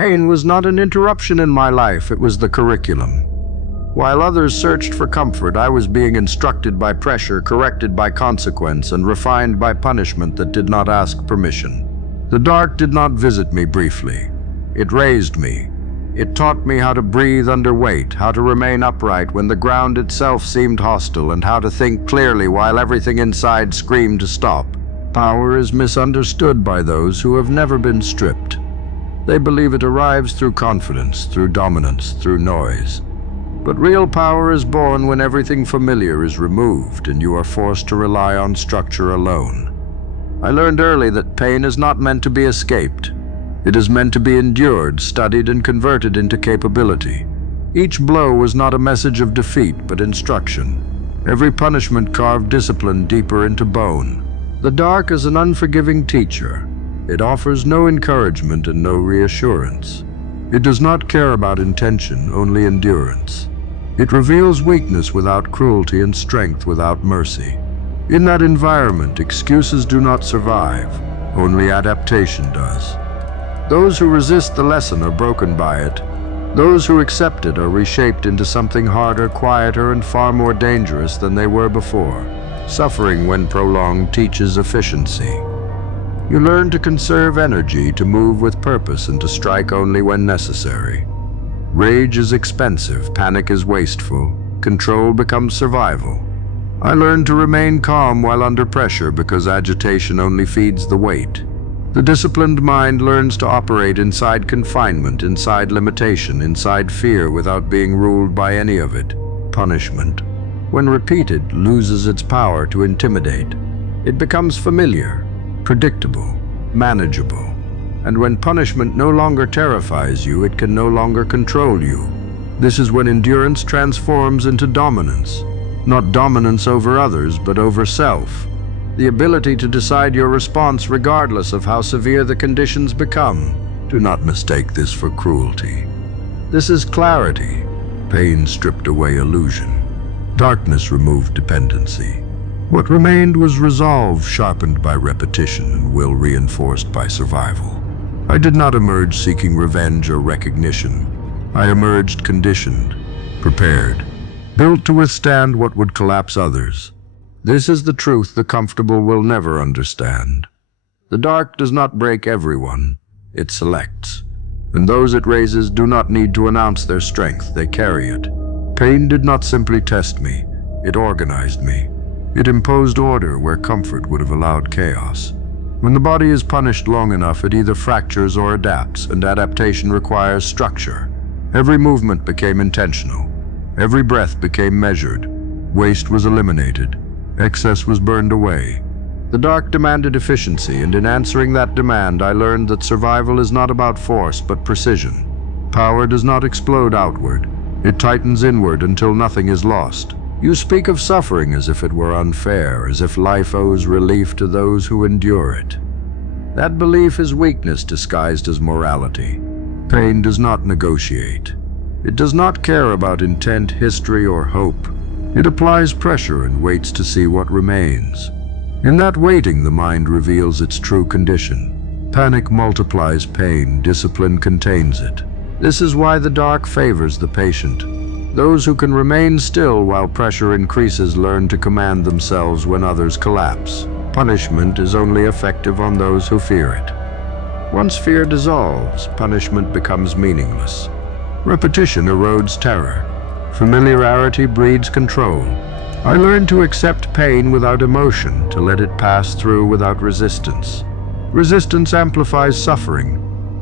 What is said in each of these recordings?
Pain was not an interruption in my life, it was the curriculum. While others searched for comfort, I was being instructed by pressure, corrected by consequence, and refined by punishment that did not ask permission. The dark did not visit me briefly. It raised me. It taught me how to breathe under weight, how to remain upright when the ground itself seemed hostile, and how to think clearly while everything inside screamed to stop. Power is misunderstood by those who have never been stripped. They believe it arrives through confidence, through dominance, through noise. But real power is born when everything familiar is removed and you are forced to rely on structure alone. I learned early that pain is not meant to be escaped. It is meant to be endured, studied, and converted into capability. Each blow was not a message of defeat, but instruction. Every punishment carved discipline deeper into bone. The dark is an unforgiving teacher. It offers no encouragement and no reassurance. It does not care about intention, only endurance. It reveals weakness without cruelty and strength without mercy. In that environment, excuses do not survive, only adaptation does. Those who resist the lesson are broken by it. Those who accept it are reshaped into something harder, quieter, and far more dangerous than they were before. Suffering, when prolonged, teaches efficiency. You learn to conserve energy, to move with purpose, and to strike only when necessary. Rage is expensive, panic is wasteful, control becomes survival. I learned to remain calm while under pressure because agitation only feeds the weight. The disciplined mind learns to operate inside confinement, inside limitation, inside fear without being ruled by any of it. Punishment, when repeated, loses its power to intimidate. It becomes familiar, predictable, manageable. And when punishment no longer terrifies you, it can no longer control you. This is when endurance transforms into dominance. Not dominance over others, but over self. The ability to decide your response regardless of how severe the conditions become. Do not mistake this for cruelty. This is clarity. Pain stripped away illusion. Darkness removed dependency. What remained was resolve sharpened by repetition and will reinforced by survival. I did not emerge seeking revenge or recognition. I emerged conditioned, prepared, built to withstand what would collapse others. This is the truth the comfortable will never understand. The dark does not break everyone, it selects. And those it raises do not need to announce their strength, they carry it. Pain did not simply test me, it organized me. It imposed order where comfort would have allowed chaos. When the body is punished long enough, it either fractures or adapts, and adaptation requires structure. Every movement became intentional. Every breath became measured. Waste was eliminated. Excess was burned away. The dark demanded efficiency, and in answering that demand, I learned that survival is not about force, but precision. Power does not explode outward. It tightens inward until nothing is lost. You speak of suffering as if it were unfair, as if life owes relief to those who endure it. That belief is weakness disguised as morality. Pain does not negotiate. It does not care about intent, history, or hope. It applies pressure and waits to see what remains. In that waiting, the mind reveals its true condition. Panic multiplies pain, discipline contains it. This is why the dark favors the patient. Those who can remain still while pressure increases learn to command themselves when others collapse. Punishment is only effective on those who fear it. Once fear dissolves, punishment becomes meaningless. Repetition erodes terror. Familiarity breeds control. I learned to accept pain without emotion, to let it pass through without resistance. Resistance amplifies suffering.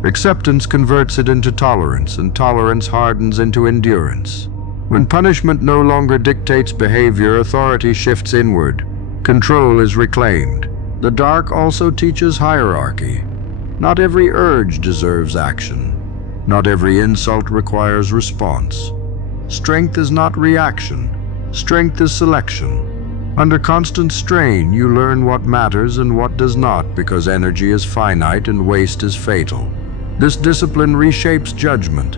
Acceptance converts it into tolerance, and tolerance hardens into endurance. When punishment no longer dictates behavior, authority shifts inward. Control is reclaimed. The dark also teaches hierarchy. Not every urge deserves action. Not every insult requires response. Strength is not reaction. Strength is selection. Under constant strain, you learn what matters and what does not, because energy is finite and waste is fatal. This discipline reshapes judgment.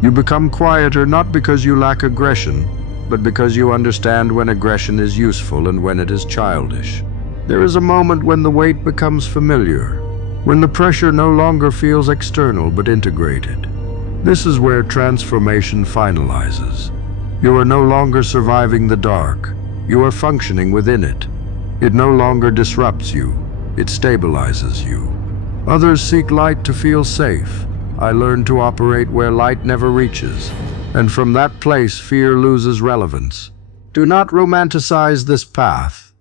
You become quieter not because you lack aggression, but because you understand when aggression is useful and when it is childish. There is a moment when the weight becomes familiar, when the pressure no longer feels external but integrated. This is where transformation finalizes. You are no longer surviving the dark. You are functioning within it. It no longer disrupts you. It stabilizes you. Others seek light to feel safe. I learned to operate where light never reaches. And from that place, fear loses relevance. Do not romanticize this path.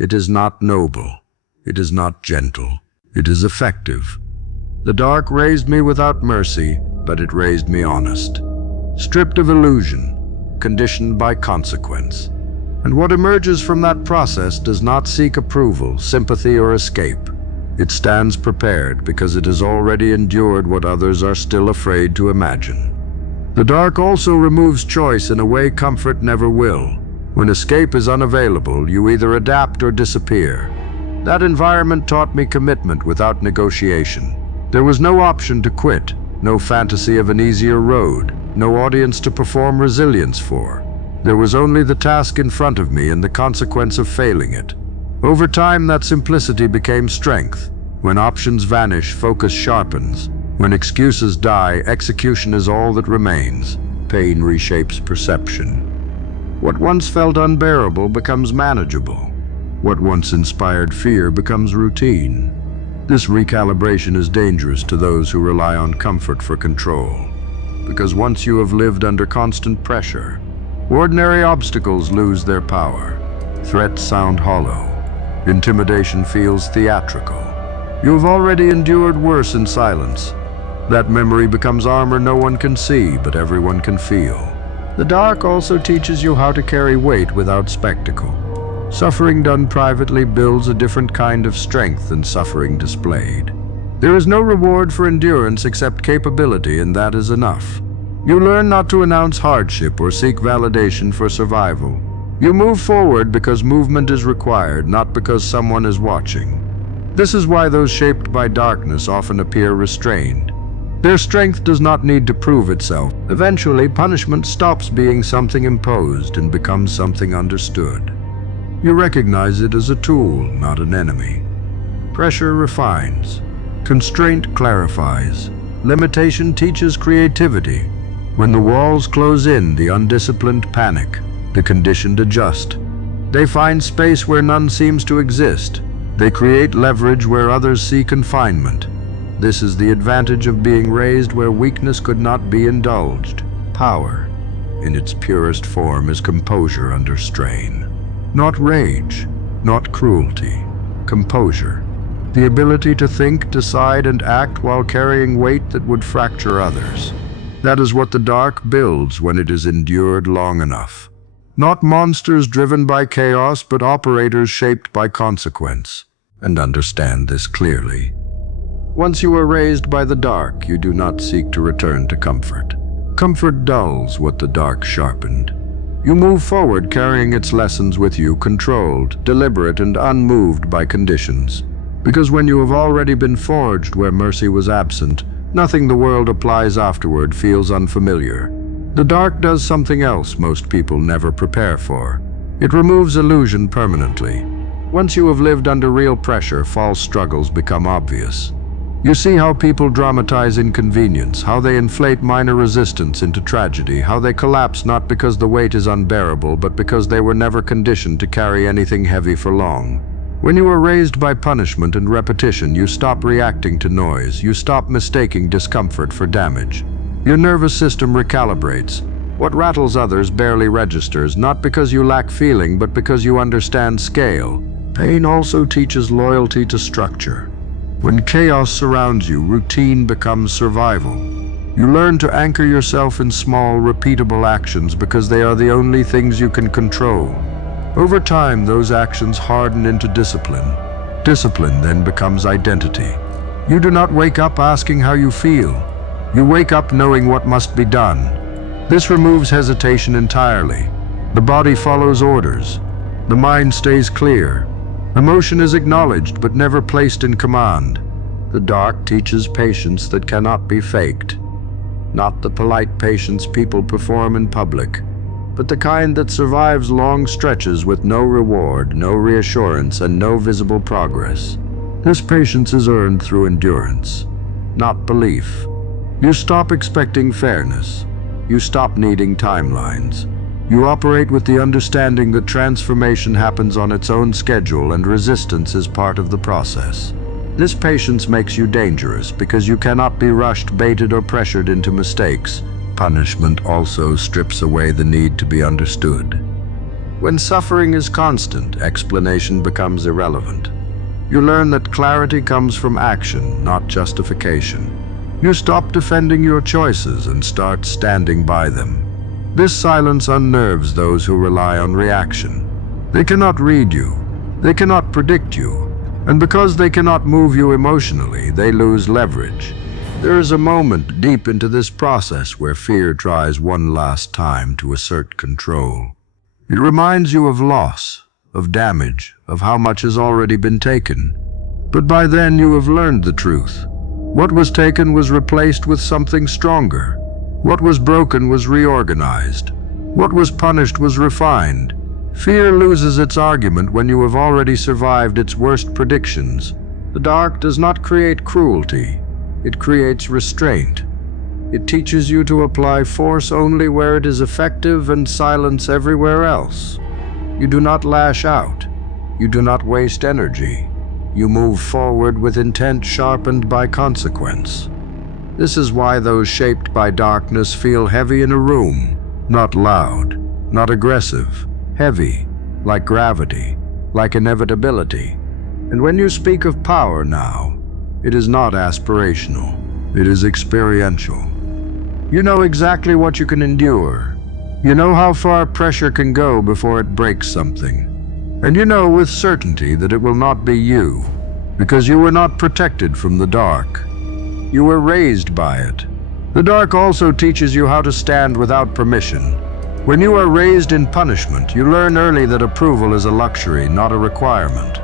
It is not noble. It is not gentle. It is effective. The dark raised me without mercy, but it raised me honest. Stripped of illusion, conditioned by consequence. And what emerges from that process does not seek approval, sympathy, or escape. It stands prepared because it has already endured what others are still afraid to imagine. The dark also removes choice in a way comfort never will. When escape is unavailable, you either adapt or disappear. That environment taught me commitment without negotiation. There was no option to quit, no fantasy of an easier road, no audience to perform resilience for. There was only the task in front of me and the consequence of failing it. Over time, that simplicity became strength. When options vanish, focus sharpens. When excuses die, execution is all that remains. Pain reshapes perception. What once felt unbearable becomes manageable. What once inspired fear becomes routine. This recalibration is dangerous to those who rely on comfort for control. Because once you have lived under constant pressure, ordinary obstacles lose their power. Threats sound hollow. Intimidation feels theatrical. You have already endured worse in silence. That memory becomes armor no one can see, but everyone can feel. The dark also teaches you how to carry weight without spectacle. Suffering done privately builds a different kind of strength than suffering displayed. There is no reward for endurance except capability, and that is enough. You learn not to announce hardship or seek validation for survival. You move forward because movement is required, not because someone is watching. This is why those shaped by darkness often appear restrained. Their strength does not need to prove itself. Eventually, punishment stops being something imposed and becomes something understood. You recognize it as a tool, not an enemy. Pressure refines. Constraint clarifies. Limitation teaches creativity. When the walls close in, the undisciplined panic. The conditioned adjust. They find space where none seems to exist. They create leverage where others see confinement. This is the advantage of being raised where weakness could not be indulged. Power, in its purest form, is composure under strain. Not rage, not cruelty. Composure. The ability to think, decide, and act while carrying weight that would fracture others. That is what the dark builds when it is endured long enough. Not monsters driven by chaos, but operators shaped by consequence. And understand this clearly. Once you are raised by the dark, you do not seek to return to comfort. Comfort dulls what the dark sharpened. You move forward carrying its lessons with you, controlled, deliberate, and unmoved by conditions. Because when you have already been forged where mercy was absent, nothing the world applies afterward feels unfamiliar. The dark does something else most people never prepare for. It removes illusion permanently. Once you have lived under real pressure, false struggles become obvious. You see how people dramatize inconvenience, how they inflate minor resistance into tragedy, how they collapse not because the weight is unbearable, but because they were never conditioned to carry anything heavy for long. When you are raised by punishment and repetition, you stop reacting to noise, you stop mistaking discomfort for damage. Your nervous system recalibrates. What rattles others barely registers, not because you lack feeling, but because you understand scale. Pain also teaches loyalty to structure. When chaos surrounds you, routine becomes survival. You learn to anchor yourself in small, repeatable actions because they are the only things you can control. Over time, those actions harden into discipline. Discipline then becomes identity. You do not wake up asking how you feel. You wake up knowing what must be done. This removes hesitation entirely. The body follows orders. The mind stays clear. Emotion is acknowledged but never placed in command. The dark teaches patience that cannot be faked. Not the polite patience people perform in public, but the kind that survives long stretches with no reward, no reassurance, and no visible progress. This patience is earned through endurance, not belief. You stop expecting fairness. You stop needing timelines. You operate with the understanding that transformation happens on its own schedule and resistance is part of the process. This patience makes you dangerous because you cannot be rushed, baited, or pressured into mistakes. Punishment also strips away the need to be understood. When suffering is constant, explanation becomes irrelevant. You learn that clarity comes from action, not justification. You stop defending your choices and start standing by them. This silence unnerves those who rely on reaction. They cannot read you. They cannot predict you. And because they cannot move you emotionally, they lose leverage. There is a moment deep into this process where fear tries one last time to assert control. It reminds you of loss, of damage, of how much has already been taken. But by then you have learned the truth. What was taken was replaced with something stronger. What was broken was reorganized. What was punished was refined. Fear loses its argument when you have already survived its worst predictions. The dark does not create cruelty. It creates restraint. It teaches you to apply force only where it is effective and silence everywhere else. You do not lash out. You do not waste energy. You move forward with intent sharpened by consequence. This is why those shaped by darkness feel heavy in a room, not loud, not aggressive. Heavy, like gravity, like inevitability. And when you speak of power now, it is not aspirational, it is experiential. You know exactly what you can endure. You know how far pressure can go before it breaks something. And you know with certainty that it will not be you, because you were not protected from the dark. You were raised by it. The dark also teaches you how to stand without permission. When you are raised in punishment, you learn early that approval is a luxury, not a requirement.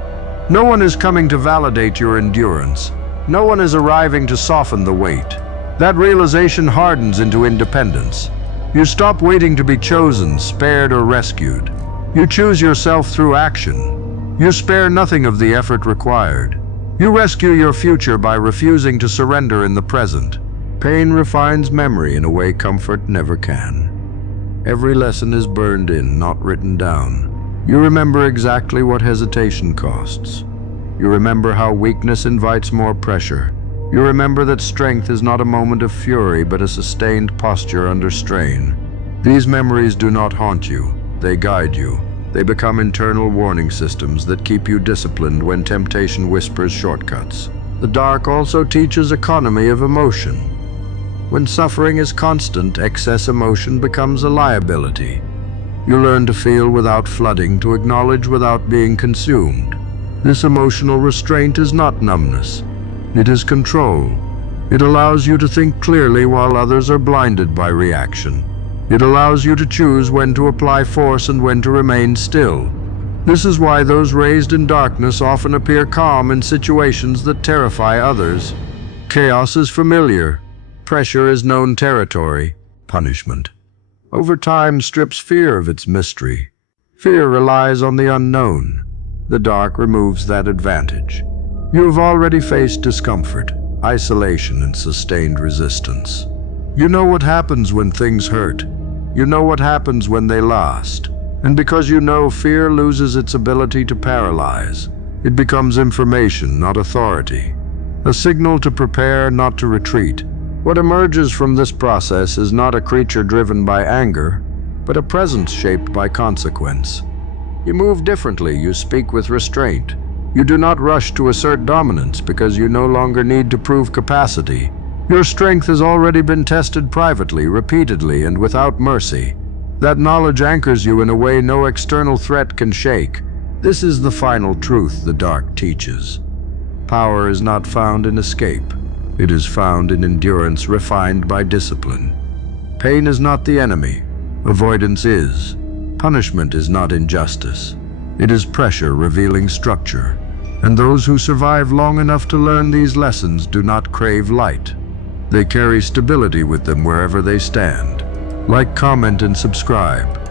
No one is coming to validate your endurance. No one is arriving to soften the weight. That realization hardens into independence. You stop waiting to be chosen, spared, or rescued. You choose yourself through action. You spare nothing of the effort required. You rescue your future by refusing to surrender in the present. Pain refines memory in a way comfort never can. Every lesson is burned in, not written down. You remember exactly what hesitation costs. You remember how weakness invites more pressure. You remember that strength is not a moment of fury, but a sustained posture under strain. These memories do not haunt you. They guide you. They become internal warning systems that keep you disciplined when temptation whispers shortcuts. The dark also teaches economy of emotion. When suffering is constant, excess emotion becomes a liability. You learn to feel without flooding, to acknowledge without being consumed. This emotional restraint is not numbness. It is control. It allows you to think clearly while others are blinded by reaction. It allows you to choose when to apply force and when to remain still. This is why those raised in darkness often appear calm in situations that terrify others. Chaos is familiar. Pressure is known territory. Punishment, over time, strips fear of its mystery. Fear relies on the unknown. The dark removes that advantage. You have already faced discomfort, isolation, and sustained resistance. You know what happens when things hurt. You know what happens when they last. And because you know, fear loses its ability to paralyze. It becomes information, not authority. A signal to prepare, not to retreat. What emerges from this process is not a creature driven by anger, but a presence shaped by consequence. You move differently, you speak with restraint. You do not rush to assert dominance because you no longer need to prove capacity. Your strength has already been tested privately, repeatedly, and without mercy. That knowledge anchors you in a way no external threat can shake. This is the final truth the dark teaches. Power is not found in escape. It is found in endurance refined by discipline. Pain is not the enemy. Avoidance is. Punishment is not injustice. It is pressure revealing structure. And those who survive long enough to learn these lessons do not crave light. They carry stability with them wherever they stand. Like, comment, and subscribe.